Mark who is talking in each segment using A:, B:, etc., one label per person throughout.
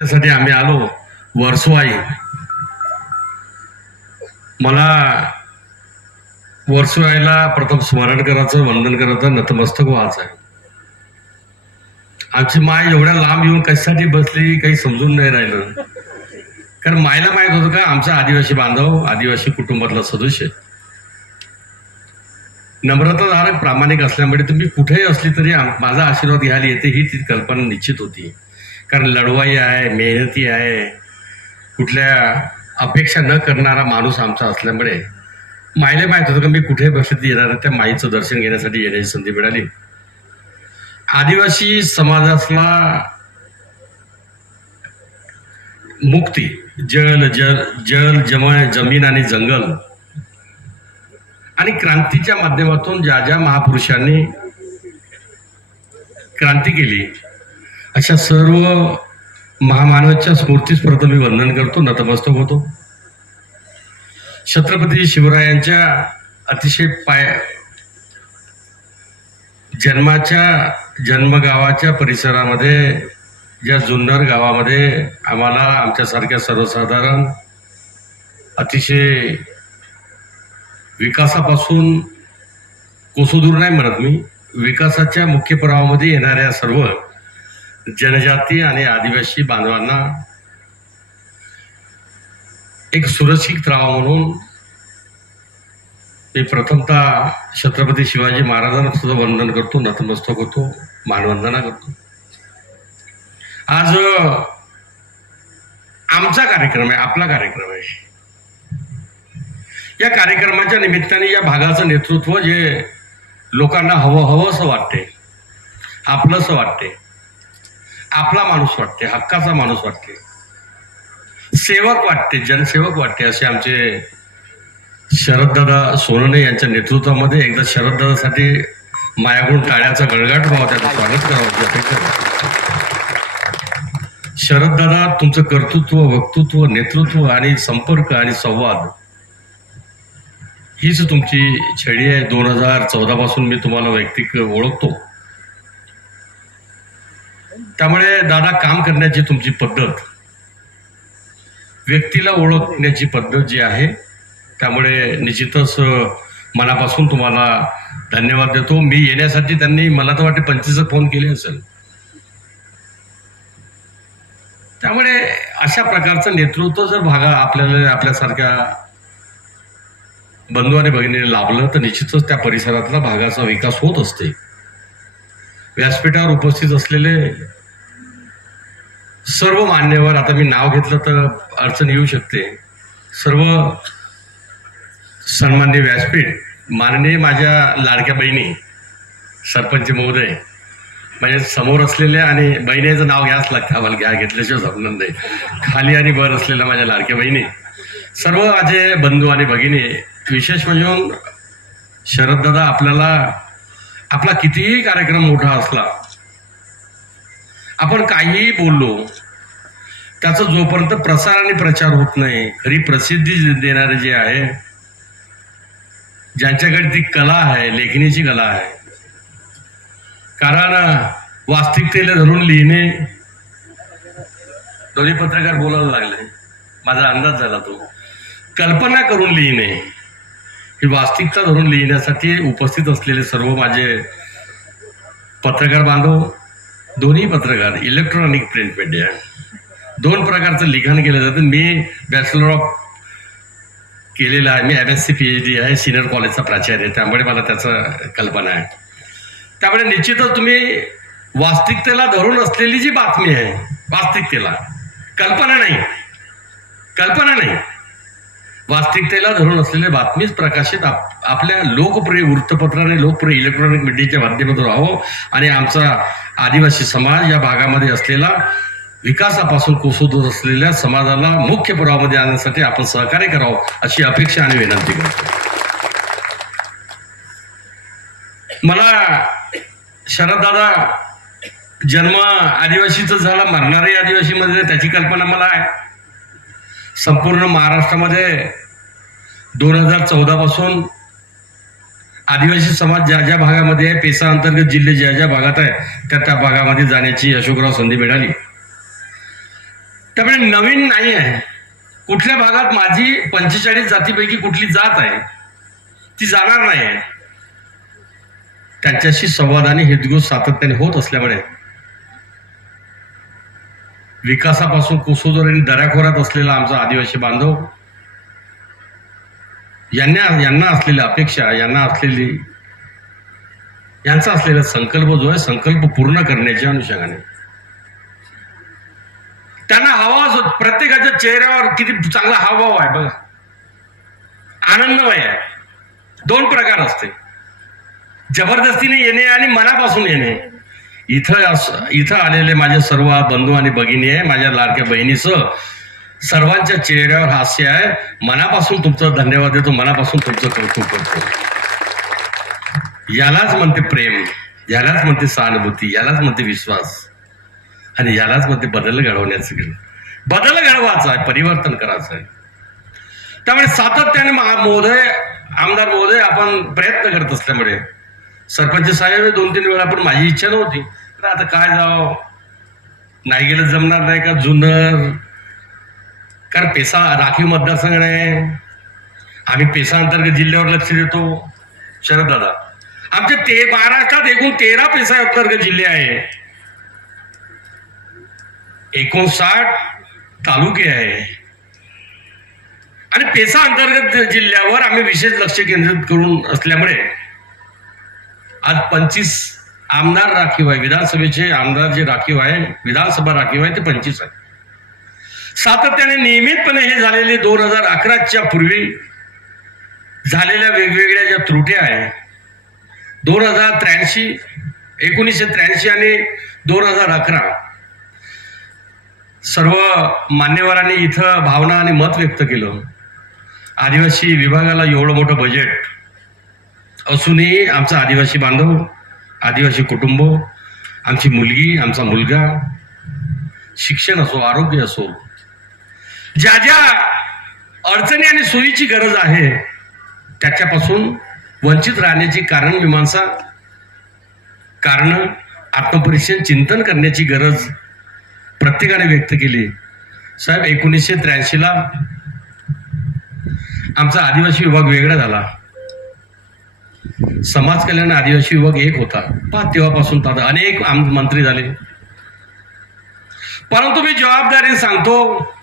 A: त्यासाठी आम्ही आलो. वर्सवाई. मला वर्सवाईला प्रथम स्मरण करायचं वंदन करायचं नतमस्तक व्हायचं आहे. आमची माय एवढ्या लांब येऊन कशासाठी बसली काही समजून नाही राहिलं. कारण मायला माहीत होतं का आमचा आदिवासी बांधव आदिवासी कुटुंबातला सदस्य नम्रताधारक प्रामाणिक असल्यामुळे तुम्ही कुठेही असली तरी माझा आशीर्वाद घ्यायला येते ही ती कल्पना निश्चित होती. कारण लढवाई आहे मेहनती आहे. कुठल्या अपेक्षा न करणारा माणूस आमचा असल्यामुळे माईला माहीत होतं का मी कुठे बसत येणार त्या माईचं दर्शन घेण्यासाठी येण्याची संधी मिळाली. आदिवासी समाजातला मुक्ती जल जल जल जम जमीन आणि जंगल आणि क्रांतीच्या माध्यमातून ज्या ज्या महापुरुषांनी क्रांती केली अशा सर्व महामानवाच्या स्मूर्तीस प्रथम मी वंदन करतो नतमस्तक होतो. छत्रपती शिवरायांच्या अतिशय पाय जन्माच्या जन्मगावाच्या परिसरामध्ये या जुन्नर गावामध्ये आम्हाला आमच्यासारख्या सर्वसाधारण अतिशय विकासापासून कोसोदूर नाही म्हणत मी विकासाच्या मुख्य प्रवाहामध्ये येणाऱ्या सर्व जनजाती आणि आदिवासी बांधवांना एक सुरक्षित राहावं म्हणून मी प्रथमतः छत्रपती शिवाजी महाराजांना सुद्धा वंदन करतो नतमस्तक होतो मानवंदना करतो. आज आमचा कार्यक्रम आहे आपला कार्यक्रम आहे. या कार्यक्रमाच्या निमित्ताने या भागाचं नेतृत्व जे लोकांना हवं हवं असं वाटते आपलंसं वाटते आपला माणूस वाटते हक्काचा माणूस वाटते. सेवक वाटते जनसेवक वाटते असे आमचे शरददादा सोनने यांच्या नेतृत्वामध्ये एकदा शरददादासाठी मायाकडून टाळ्याचा गळगाट व्हावा त्याचं स्वागत करावं. शरददादा तुमचं कर्तृत्व वक्तृत्व नेतृत्व आणि संपर्क आणि संवाद हीच तुमची छडी आहे. दोन हजार चौदा पासून मी तुम्हाला वैयक्तिक ओळखतो. त्यामुळे दादा काम करण्याची तुमची पद्धत व्यक्तीला ओळखण्याची पद्धत जी आहे त्यामुळे निश्चितच मनापासून तुम्हाला धन्यवाद देतो. मी येण्यासाठी त्यांनी मला तर वाटते पंचवीस फोन केले असेल. त्यामुळे अशा प्रकारचं नेतृत्व जर भागा आपल्याला आपल्यासारख्या बंधू आणि भगिनीने लाभलं तर निश्चितच त्या परिसरातला भागाचा विकास होत असते. व्यासपीठावर उपस्थित असलेले सर्व मान्यवर आता मी नाव घेतलं तर अडचण येऊ शकते. सर्व सन्मान्य व्यासपीठ माननीय माझ्या लाडक्या बहिणी सरपंच महोदय म्हणजे समोर असलेल्या आणि बहिणीचं नाव घ्याच लागतं आम्हाला घ्या घेतल्याशिवाय जमणार नाही. खाली आणि वर असलेल्या माझ्या लाडक्या बहिणी सर्व माझे बंधू आणि भगिनी विशेष म्हणजे शरददादा आपल्याला आपला कितीही कार्यक्रम मोठा असला आपण काहीही बोललो त्याचा जोपर्यंत प्रसार आणि प्रचार होत नाही खरी प्रसिद्धी देणारे जे आहे ज्यांच्याकडे ती कला आहे लेखणीची कला आहे. कारण वास्तविकतेला धरून लिहिणे दोन्ही पत्रकार बोलायला लागले. माझा अंदाज झाला तो. कल्पना करून लिहिणे ही वास्तविकता धरून लिहिण्यासाठी उपस्थित असलेले सर्व माझे पत्रकार बांधव दोन्ही पत्रकार इलेक्ट्रॉनिक प्रिंट मीडिया दोन प्रकारचं लिखाण केलं जातं. मी बॅचलर ऑफ केलेलं आहे. मी M S C P H D आहे. सिनियर कॉलेजचा प्राचार्य आहे. त्यामुळे मला त्याचं कल्पना आहे. त्यामुळे निश्चितच तुम्ही वास्तविकतेला धरून असलेली जी बातमी आहे वास्तविकतेला कल्पना नाही. कल्पना नाही. वास्तविकतेला धरून असलेल्या बातमीच प्रकाशित आप आपल्या लोकप्रिय वृत्तपत्राने लोकप्रिय इलेक्ट्रॉनिक मीडियाच्या माध्यमातून राहावं आणि आमचा आदिवासी समाज या भागामध्ये असलेला विकासापासून कोसोदूर असलेल्या समाजाला मुख्य पुरावामध्ये आणण्यासाठी आपण सहकार्य करावं अशी अपेक्षा आणि विनंती करतो. मला शरददादा जन्म आदिवासीचा झाला मरणारे आदिवासीमध्ये त्याची कल्पना मला आहे. संपूर्ण महाराष्ट्रामध्ये दोन हजार चौदापासून आदिवासी समाज ज्या ज्या भागामध्ये आहे पेसा अंतर्गत जिल्हे ज्या ज्या भागात आहे त्या त्या भागामध्ये जाण्याची अशोकराव संधी मिळाली. त्यामुळे नवीन नाही आहे. कुठल्या भागात माझी पंचेचाळीस जातीपैकी कुठली जात आहे ती जाणार नाही आहे. त्यांच्याशी संवाद आणि हितगुज सातत्याने होत असल्यामुळे विकासापासून कुसोदर आणि दऱ्याखोऱ्यात असलेला आमचा आदिवासी बांधव यांना यांना असलेल्या अपेक्षा यांना असलेली यांचा असलेला संकल्प जो आहे संकल्प पूर्ण करण्याच्या अनुषंगाने. त्यांना हवा जो प्रत्येकाच्या चेहऱ्यावर किती चांगला हावभाव आहे बघा. आनंदमय आहे. दोन प्रकार असते. जबरदस्तीने येणे आणि मनापासून येणे. इथं असं इथं आलेले माझे सर्व बंधू आणि भगिनी आहे माझ्या लाडक्या बहिणीचं. सर्वांच्या चेहऱ्यावर हास्य आहे. मनापासून तुमचं धन्यवाद देतो मनापासून तुमचं कौतुक करतो. यालाच म्हणते प्रेम यालाच म्हणते सहानुभूती यालाच म्हणते विश्वास. आणि यालाच म्हणते बदल घडवण्याचं गेलं बदल घडवायचा आहे परिवर्तन करायचं आहे. त्यामुळे सातत्याने महा- महोदय आमदार महोदय आपण प्रयत्न करत असल्यामुळे सरपंच साहेब दोन तीन वेळा पण माझी इच्छा नव्हती. आता काय जावं? नाही गेलं जमणार नाही का? जुन्नर. कारण पेसा राखीव मतदारसंघ आहे. आम्ही पेसा अंतर्गत जिल्ह्यावर लक्ष देतो. शरद दादा. आमचे ते महाराष्ट्रात एकूण तेरा पेसा अंतर्गत जिल्हे आहे. एकोणसाठ तालुके आहे. आणि पेसा अंतर्गत जिल्ह्यावर आम्ही विशेष लक्ष केंद्रित करून असल्यामुळे आज पंचवीस आमदार राखीव आहे. विधानसभेचे आमदार जे राखीव आहे विधानसभा राखीव आहे ते पंचवीस आहे. सातत्याने नियमितपणे हे झालेले दोन हजार अकराच्या पूर्वी झालेल्या वेगवेगळ्या ज्या त्रुट्या आहे दोन हजार त्र्याऐंशी एकोणीसशे त्र्याऐंशी आणि दोन हजार अकरा सर्व मान्यवरांनी इथं भावना आणि मत व्यक्त केलं. आदिवासी विभागाला एवढं मोठं बजेट असूनही आमचा आदिवासी बांधव आदिवासी कुटुंब आमची मुलगी आमचा मुलगा शिक्षण असो आरोग्य असो ज्या ज्या अडचणी आणि सोयीची गरज आहे त्याच्यापासून वंचित राहण्याची कारण मीमांसा कारण आत्मपरीक्षण चिंतन करण्याची गरज प्रत्येकाने व्यक्त केली. साहेब एकोणीसशे त्र्याऐंशीला आमचा आदिवासी विभाग वेगळा झाला. समाज कल्याण आदिवासी विभाग एक होता. पहा तेव्हापासून दादा अनेक आम मंत्री झाले. परंतु मी जबाबदारीने सांगतो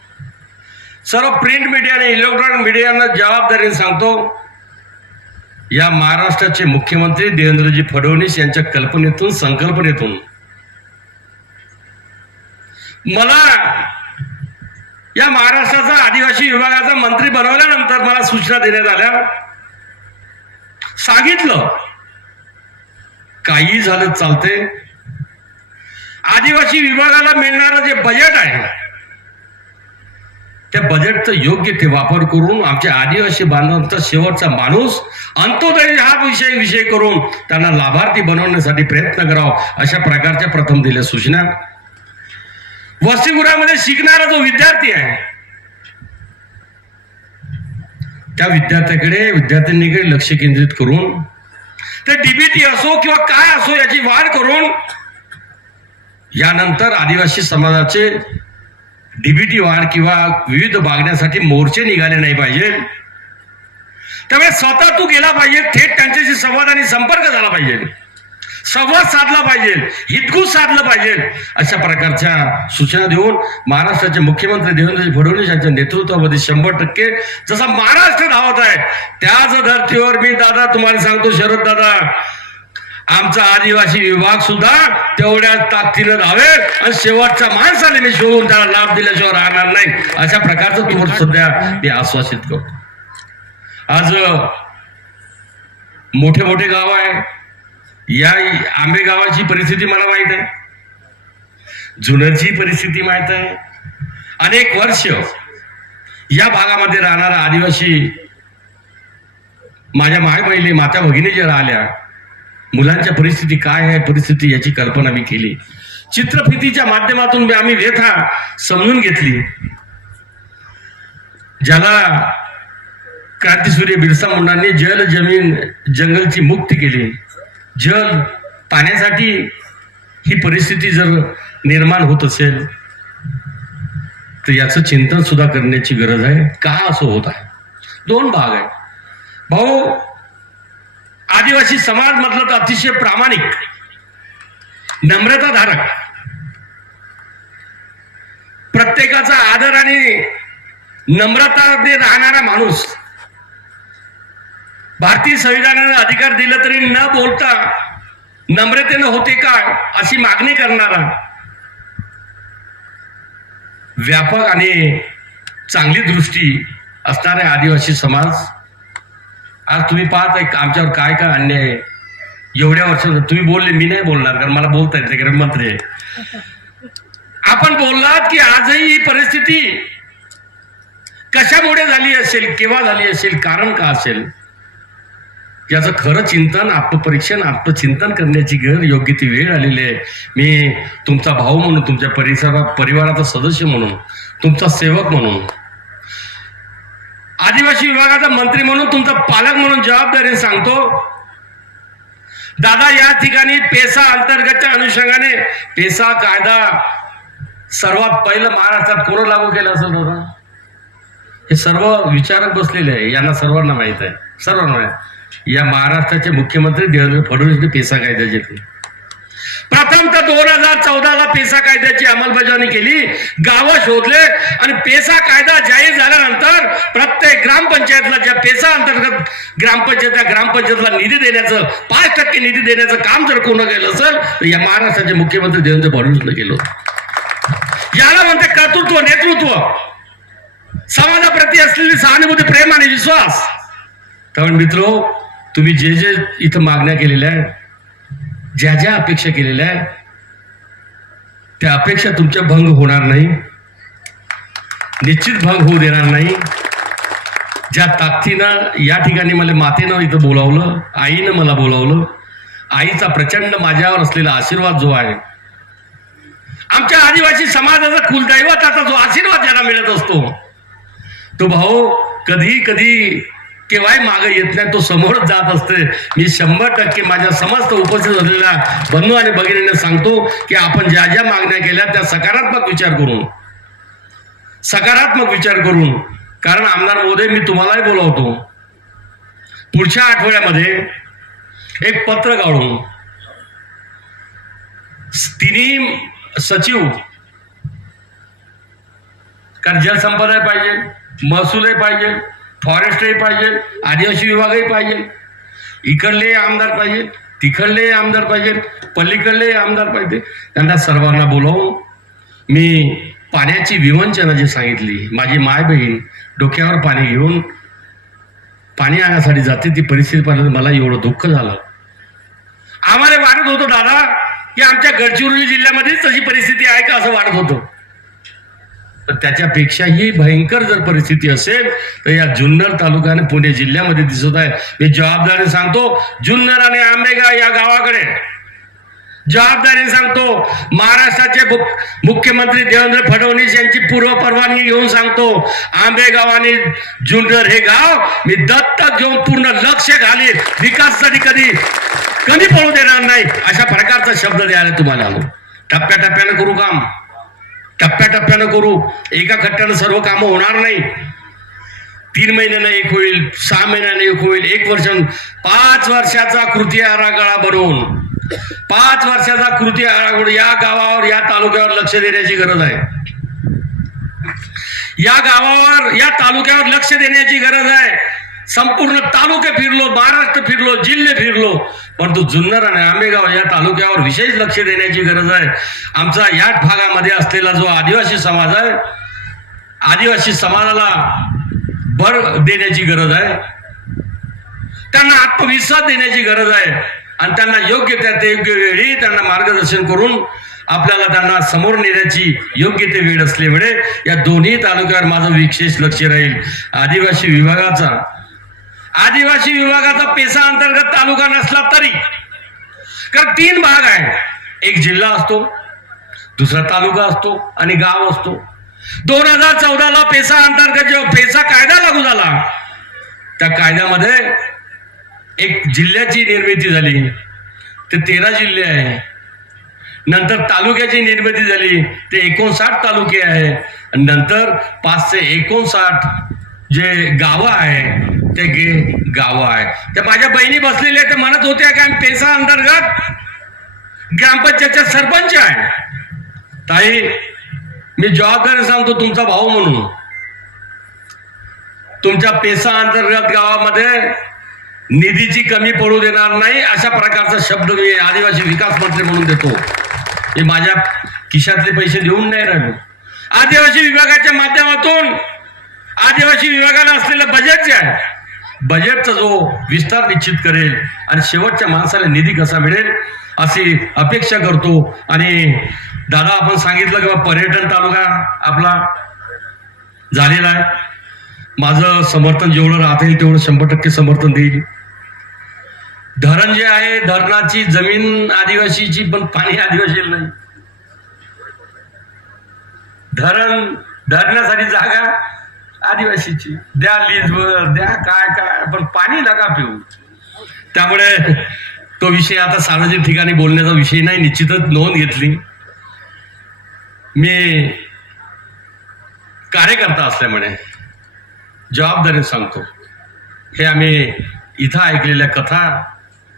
A: सर्व प्रिंट मीडिया आणि इलेक्ट्रॉनिक मीडियांना जबाबदारीने सांगतो या महाराष्ट्राचे मुख्यमंत्री देवेंद्रजी फडणवीस यांच्या कल्पनेतून संकल्पनेतून मला या महाराष्ट्राचा आदिवासी विभागाचा मंत्री बनवल्यानंतर मला सूचना देण्यात आल्या. सांगितलं. काही झालं चालते आदिवासी विभागाला मिळणारं जे बजेट आहे त्या बजेटचा योग्य ते वापर करून आमच्या आदिवासी बांधवांचा शेवटचा माणूस अंत्योदय हा विषय विषय करून त्यांना लाभार्थी बनवण्यासाठी प्रयत्न करावा अशा प्रकारच्या प्रथम दिल्या सूचना. वसतिगृहामध्ये शिकणारा जो विद्यार्थी आहे त्या विद्यार्थ्याकडे विद्यार्थ्यांनीकडे लक्ष केंद्रित करून ते डीबीटी असो किंवा काय असो याची वाढ करून यानंतर आदिवासी समाजाचे डीबीटी वाढ किंवा विविध मागण्यासाठी मोर्चे निघाले नाही पाहिजे. त्यामुळे स्वतः तू गेला पाहिजे थेट त्यांच्याशी संवाद आणि संपर्क झाला पाहिजे. संवाद साधला पाहिजे हितगुज साधलं पाहिजे अशा प्रकारच्या सूचना देऊन महाराष्ट्राचे मुख्यमंत्री देवेंद्र फडणवीस यांच्या नेतृत्वामध्ये शंभर टक्के जसा महाराष्ट्र धावत आहे त्याच धर्तीवर मी दादा तुम्हाला सांगतो शरद दादा आमचा आदिवासी विभाग सुद्धा तेवढ्या ताकदीनं धावेल आणि शेवटच्या माणसाने मी शोधून त्याला लाभ दिल्याशिवाय राहणार नाही अशा प्रकारचं तुम्हाला सध्या मी आश्वासित करतो. आज मोठे मोठे गाव आहे या आंबे गावाची परिस्थिती मला माहीत आहे. जुन्नरची परिस्थिती माहीत आहे. अनेक वर्ष या भागामध्ये राहणारा आदिवासी माझ्या माय बहिणी माता भगिनी ज्या राहिल्या मुलांच्या परिस्थिती काय आहे परिस्थिती याची कल्पना मी केली. चित्रफितीच्या माध्यमातून आम्ही व्यथा समजून घेतली. ज्याला क्रांतीसूर्य बिरसा मुंडांनी जल जमीन जंगलची मुक्ती केली. जल पाण्यासाठी ही परिस्थिती जर निर्माण होत असेल तर याचं चिंतन सुद्धा करण्याची गरज आहे. का असं होत आहे? दोन भाग आहे भाऊ आदिवासी समाज म्हटलं तर अतिशय प्रामाणिक नम्रताधारक प्रत्येकाचा आदर आणि नम्रताने राहणारा माणूस भारतीय संविधानाने अधिकार दिला तरी न बोलता नम्रतेनं होते का अशी मागणी करणारा व्यापक आणि चांगली दृष्टी असणारे आदिवासी समाज आज तुम्ही पाहत आहे आमच्यावर काय काय अन्याय आहे. एवढ्या वर्षात तुम्ही बोलले मी नाही बोलणार कारण मला बोलता येते कारण मंत्री आहे. आपण बोललात की आजही ही परिस्थिती कशामुळे झाली असेल केव्हा झाली असेल कारण का असेल? याचं खरं चिंतन आत्मपरीक्षण आत्मचिंतन करण्याची गरज योग्य ती वेळ आलेली आहे. मी तुमचा भाऊ म्हणून तुमच्या परिसरा परिवाराचा सदस्य म्हणून तुमचा सेवक म्हणून आदिवासी विभागाचा मंत्री म्हणून तुमचा पालक म्हणून जबाबदारी सांगतो. दादा या ठिकाणी पेसा अंतर्गतच्या अनुषंगाने पेसा कायदा सर्वात पहिलं महाराष्ट्रात कोण लागू केलं असेल दादा? हे सर्व विचारक बसलेले आहे यांना सर्वांना माहीत आहे. सर्वांना माहिती या महाराष्ट्राचे मुख्यमंत्री देवेंद्र फडणवीसने पेसा कायद्याचे प्रथमतः दोन हजार चौदाला पेसा कायद्याची अंमलबजावणी केली. गावं शोधले आणि पेसा कायदा जाहीर झाल्यानंतर प्रत्येक ग्रामपंचायतला ज्या पेसा अंतर्गत ग्रामपंचायत त्या ग्रामपंचायतला निधी देण्याचं पाच टक्के निधी देण्याचं काम जर कोण केलं असेल तर या महाराष्ट्राचे मुख्यमंत्री देवेंद्र फडणवीसनं केलं याला म्हणते कर्तृत्व नेतृत्व. समाजाप्रती असलेली सहानुभूती प्रेम आणि विश्वास. त्यामुळे मित्र तुम्ही जे जे इथं मागण्या केलेल्या आहेत ज्या ज्या अपेक्षा केलेल्या आहेत त्या अपेक्षा तुमच्या भंग होणार नाही. निश्चित भंग होऊ देणार नाही. ज्या ताकदीनं या ठिकाणी मला मातेनं इथं बोलावलं आईनं मला बोलावलं आईचा प्रचंड माझ्यावर असलेला आशीर्वाद जो आहे आमच्या आदिवासी समाजाचा कुलदैवताचा जो आशीर्वाद ज्याला मिळत असतो तो भाऊ कधी कधी केव्हाही मागे येत नाही तो समोरच जात असते मी शंभर टक्के माझ्या समस्त उपस्थित असलेल्या बंधू आणि भगिनींना सांगतो की आपण ज्या ज्या मागण्या केल्या त्या सकारात्मक विचार करून सकारात्मक विचार करून कारण आमदार महोदय मी तुम्हालाही बोलावतो पुढच्या आठवड्यामध्ये एक पत्र काढून तिन्ही सचिव कारण जलसंपदाही पाहिजे महसूलही पाहिजे फॉरेस्टही पाहिजे आदिवासी विभागही पाहिजे. इकडले आमदार पाहिजे तिकडले आमदार पाहिजे पलीकडले आमदार पाहिजे. त्यांना सर्वांना बोलावून मी पाण्याची विवंचना जी सांगितली माझी माय बहीण डोक्यावर पाणी घेऊन पाणी आणण्यासाठी जाते ती परिस्थिती पाहिलं मला एवढं दुःख झालं. आम्हाला वाटत होतं दादा की आमच्या गडचिरोली जिल्ह्यामध्येच तशी परिस्थिती आहे का असं वाटत होतं? त्याच्यापेक्षा त्याच्यापेक्षाही भयंकर जर परिस्थिती असेल तर या जुन्नर तालुक्याने पुणे जिल्ह्यामध्ये दिसत आहे. मी जबाबदारी सांगतो जुन्नर आणि आंबेगाव या गावाकडे. जबाबदारी सांगतो महाराष्ट्राचे मुख्यमंत्री देवेंद्र फडणवीस यांची पूर्व परवानगी घेऊन सांगतो आंबेगाव आणि जुन्नर हे गाव मी दत्तक घेऊन पूर्ण लक्ष घालीन. विकासासाठी कधी कमी पडू देणार नाही अशा प्रकारचा शब्द द्यायला तुम्हाला आलो टप्प्याटप्प्यानं करू काम. टप्प्याटप्प्यानं करू. एका खट्ट्यानं सर्व कामं होणार नाही. तीन महिन्यानं एक होईल सहा महिन्यानं एक होईल एक वर्ष पाच वर्षाचा कृती आराखडा बनवून पाच वर्षाचा कृती आराखडा या गावावर या तालुक्यावर लक्ष देण्याची गरज आहे. या गावावर या तालुक्यावर लक्ष देण्याची गरज आहे. संपूर्ण तालुके फिरलो महाराष्ट्र फिरलो जिल्हे फिरलो. परंतु जुन्नर आणि आंबेगाव या तालुक्यावर विशेष लक्ष देण्याची गरज आहे. आमचा या भागामध्ये असलेला जो आदिवासी समाज आहे आदिवासी समाजाला भर देण्याची गरज आहे. त्यांना आत्मविश्वास देण्याची गरज आहे. आणि त्यांना योग्य त्या ते योग्य वेळी त्यांना मार्गदर्शन करून आपल्याला त्यांना समोर नेण्याची योग्य ते वेळ असल्यामुळे या दोन्ही तालुक्यावर माझं विशेष लक्ष राहील. आदिवासी विभागाचा आदिवासी विभागाचा पेसा अंतर्गत तालुका नसला तरी कारण तीन भाग आहे एक जिल्हा असतो दुसरा तालुका असतो आणि गाव असतो. दोन हजार चौदाला पेसा अंतर्गत जेव्हा पेसा कायदा लागू झाला त्या कायद्यामध्ये एक जिल्ह्याची निर्मिती झाली. ते तेरा जिल्हे आहे. नंतर तालुक्याची निर्मिती झाली. ते एकोणसाठ तालुके आहे. नंतर पाचशे एकोणसाठ जे गावं आहे ते गे गावं आहे. त्या माझ्या बहिणी बसलेल्या ते म्हणत होत्या की आम्ही पेसा अंतर्गत ग्रामपंचायतच्या सरपंच आहे. ताई मी जबाबदारी सांगतो तुमचा भाऊ म्हणून. तुमच्या पेसा अंतर्गत गावामध्ये निधीची कमी पडू देणार नाही अशा प्रकारचा शब्द मी आदिवासी विकास मंत्री म्हणून देतो. हे माझ्या खिशातले पैसे देऊन नाही राहिलो. आदिवासी विभागाच्या माध्यमातून आदिवासी विभागाला असलेलं बजेट जे आहे बजेटचा जो विस्तार निश्चित करेल आणि शेवटच्या माणसाला निधी कसा मिळेल अशी अपेक्षा करतो. आणि दादा आपण सांगितलं की बा पर्यटन तालुका आपला झालेला आहे. माझं समर्थन जेवढं राहता तेवढं शंभर टक्के समर्थन देईल. धरण जे आहे धरणाची जमीन आदिवासीची पण पाणी आदिवासी नाही. धरण धरण्यासाठी जागा आदिवासीची. द्या लीजवर द्या काय काय पण पाणी नका पिऊ. त्यामुळे तो विषय आता सार्वजनिक ठिकाणी बोलण्याचा विषय नाही निश्चितच नोंद घेतली. मी कार्यकर्ता असल्यामुळे जबाबदारी सांगतो. हे आम्ही इथं ऐकलेल्या कथा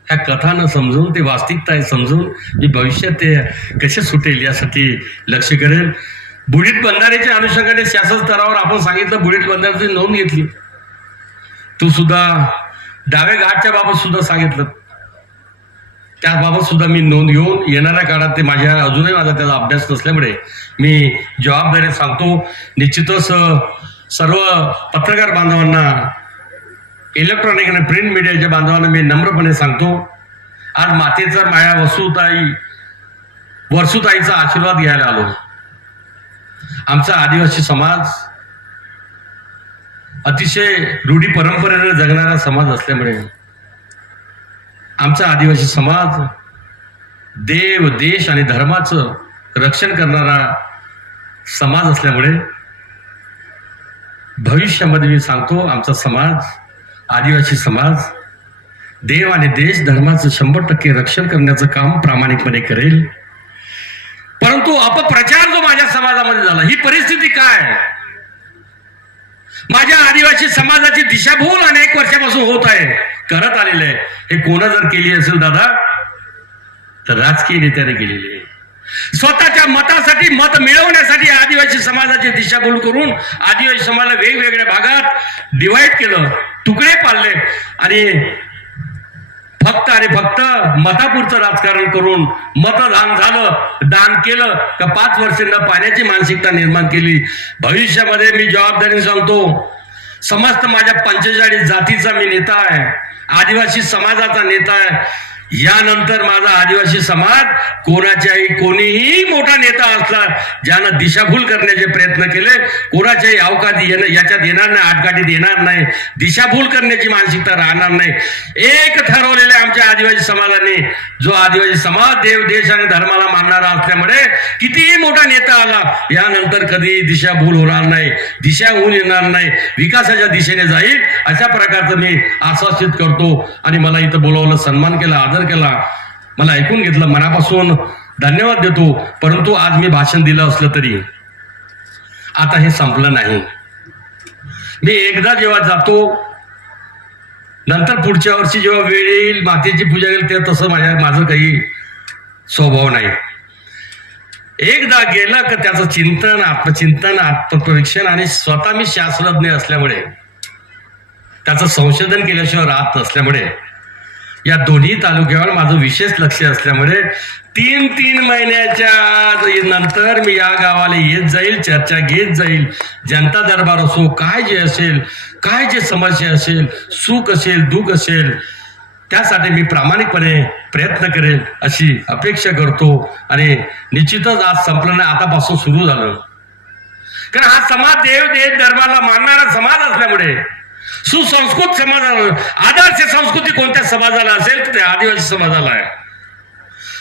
A: ह्या कथा न समजून ते वास्तविकता आहे समजून मी भविष्यात ते कसे सुटेल यासाठी लक्ष करेल बुडीत बंधाऱ्याच्या अनुषंगाने शासन स्तरावर आपण सांगितलं बुडीत बंधाऱ्याची नोंद घेतली. तू सुद्धा डाव्या घाटच्या बाबत सुद्धा सांगितलं. त्याबाबत सुद्धा मी नोंद घेऊन येणाऱ्या काळात ते माझ्या अजूनही माझा त्याचा अभ्यास नसल्यामुळे मी जबाबदारी सांगतो. निश्चितच सर्व पत्रकार बांधवांना इलेक्ट्रॉनिक आणि प्रिंट मीडियाच्या बांधवांना मी नम्रपणे सांगतो. आज मातेचा माया वसुताई वर्सुताईचा आशीर्वाद घ्यायला आलो. आमचा आदिवासी समाज अतिशय रूढी परंपरेने जगणारा समाज असल्यामुळे आमचा आदिवासी समाज देव देश आणि धर्माचं रक्षण करणारा समाज असल्यामुळे भविष्यामध्ये मी सांगतो आमचा समाज आदिवासी समाज देव आणि देश धर्माचं शंभर टक्के रक्षण करण्याचं काम प्रामाणिकपणे करेल. परंतु अपप्रचार जो माझ्या झाला ही परिस्थिती काय माझ्या आदिवासी समाजाची दिशाभूल अनेक वर्षापासून होत आहे करत आलेलं आहे. हे कोणा जर केली असेल दादा तर राजकीय नेत्याने केलेली आहे. स्वतःच्या मतासाठी मत मिळवण्यासाठी आदिवासी समाजाची दिशाभूल करून आदिवासी समाजाला वेगवेगळ्या भागात डिवाइड केलं तुकडे पाडले. आणि फक्त आणि फक्त मतापुरचं राजकारण करून मतदान झालं दान केलं का पाच वर्षांना पाण्याची मानसिकता निर्माण केली. भविष्यामध्ये मी जबाबदारी सांगतो समस्त माझ्या पंचेचाळीस जातीचा मी नेता आहे. आदिवासी समाजाचा नेता आहे. यानंतर माझा आदिवासी समाज कोणाच्याही कोणीही मोठा नेता असला ज्यानं दिशाभूल करण्याचे प्रयत्न केले कोणाच्याही अवकात येणं याच्यात येणार नाही आटकाटीत येणार नाही दिशाभूल करण्याची मानसिकता राहणार नाही. एक ठरवलेल्या आमच्या आदिवासी समाजाने जो आदिवासी समाज देव देश आणि धर्माला मानणारा असल्यामुळे कितीही मोठा नेता आला यानंतर कधी दिशाभूल होणार नाही दिशा होऊन येणार नाही विकासाच्या दिशेने जाईल अशा प्रकारचं मी आश्वासित करतो. आणि मला इथं बोलावलं सन्मान केला आदर केला. मला ऐकून घेतलं मनापासून धन्यवाद देतो परंतु आज मी भाषण दिलं असलं तरी. आता हे संपलं नाही. मी एकदा जेव्हा जातो नंतर पुढच्या वर्षी जेव्हा वेळ येईल मातेची पूजा येईल तेव्हा तसं माझ्या माझं काही स्वभाव नाही. एकदा गेलं का त्याचं चिंतन आत्मचिंतन आत्मपरीक्षण आणि स्वतः मी शास्त्रज्ञ असल्यामुळे त्याचं संशोधन केल्याशिवाय राहत नसल्यामुळे या दोन्ही तालुक्यावर माझं विशेष लक्ष असल्यामुळे तीन तीन महिन्याच्या नंतर मी या गावाला येत जाईल चर्चा घेत जाईल. जनता दरबार असो काय जे असेल काय जे समस्या असेल सुख असेल दुःख असेल त्यासाठी मी प्रामाणिकपणे प्रयत्न करेल अशी अपेक्षा करतो आणि निश्चितच आज संपलं नाही आतापासून सुरू झालं. कारण हा समाज देव देव धर्माला मानणारा समाज असल्यामुळे सुसंस्कृत समाजाला आदर्श संस्कृती कोणत्या समाजाला असेल तर आदिवासी समाजाला आहे.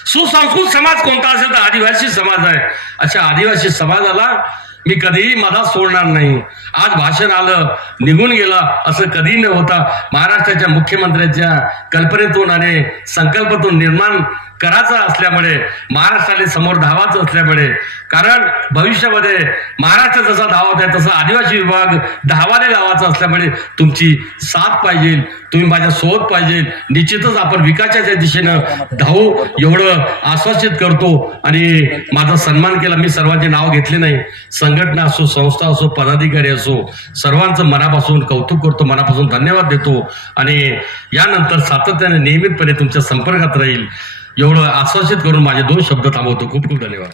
A: सुसंस्कृत समाज कोणता असेल तर आदिवासी समाज आहे. अशा आदिवासी समाजाला मी कधीही मधात सोडणार नाही. आज भाषण आलं निघून गेलं असं कधी न होता महाराष्ट्राच्या मुख्यमंत्र्यांच्या कल्पनेतून आणि संकल्पातून निर्माण करायचं असल्यामुळे महाराष्ट्राला समोर धावाचं असल्यामुळे कारण भविष्यामध्ये महाराष्ट्र जसा धावत आहे तसा आदिवासी विभाग धावाने लावायचा असल्यामुळे तुमची साथ पाहिजे. तुम्ही माझ्या सोबत पाहिजे. निश्चितच आपण विकासाच्या दिशेनं धावू. एवढं आश्वासित करतो. आणि माझा सन्मान केला. मी सर्वांचे नाव घेतले नाही. संघटना असो संस्था असो पदाधिकारी असो सर्वांचं मनापासून कौतुक करतो. मनापासून धन्यवाद देतो. आणि यानंतर सातत्याने नियमितपणे तुमच्या संपर्कात राहील. एवढं आश्वासित करून माझे दोन शब्द थांबवतो. खूप खूप धन्यवाद.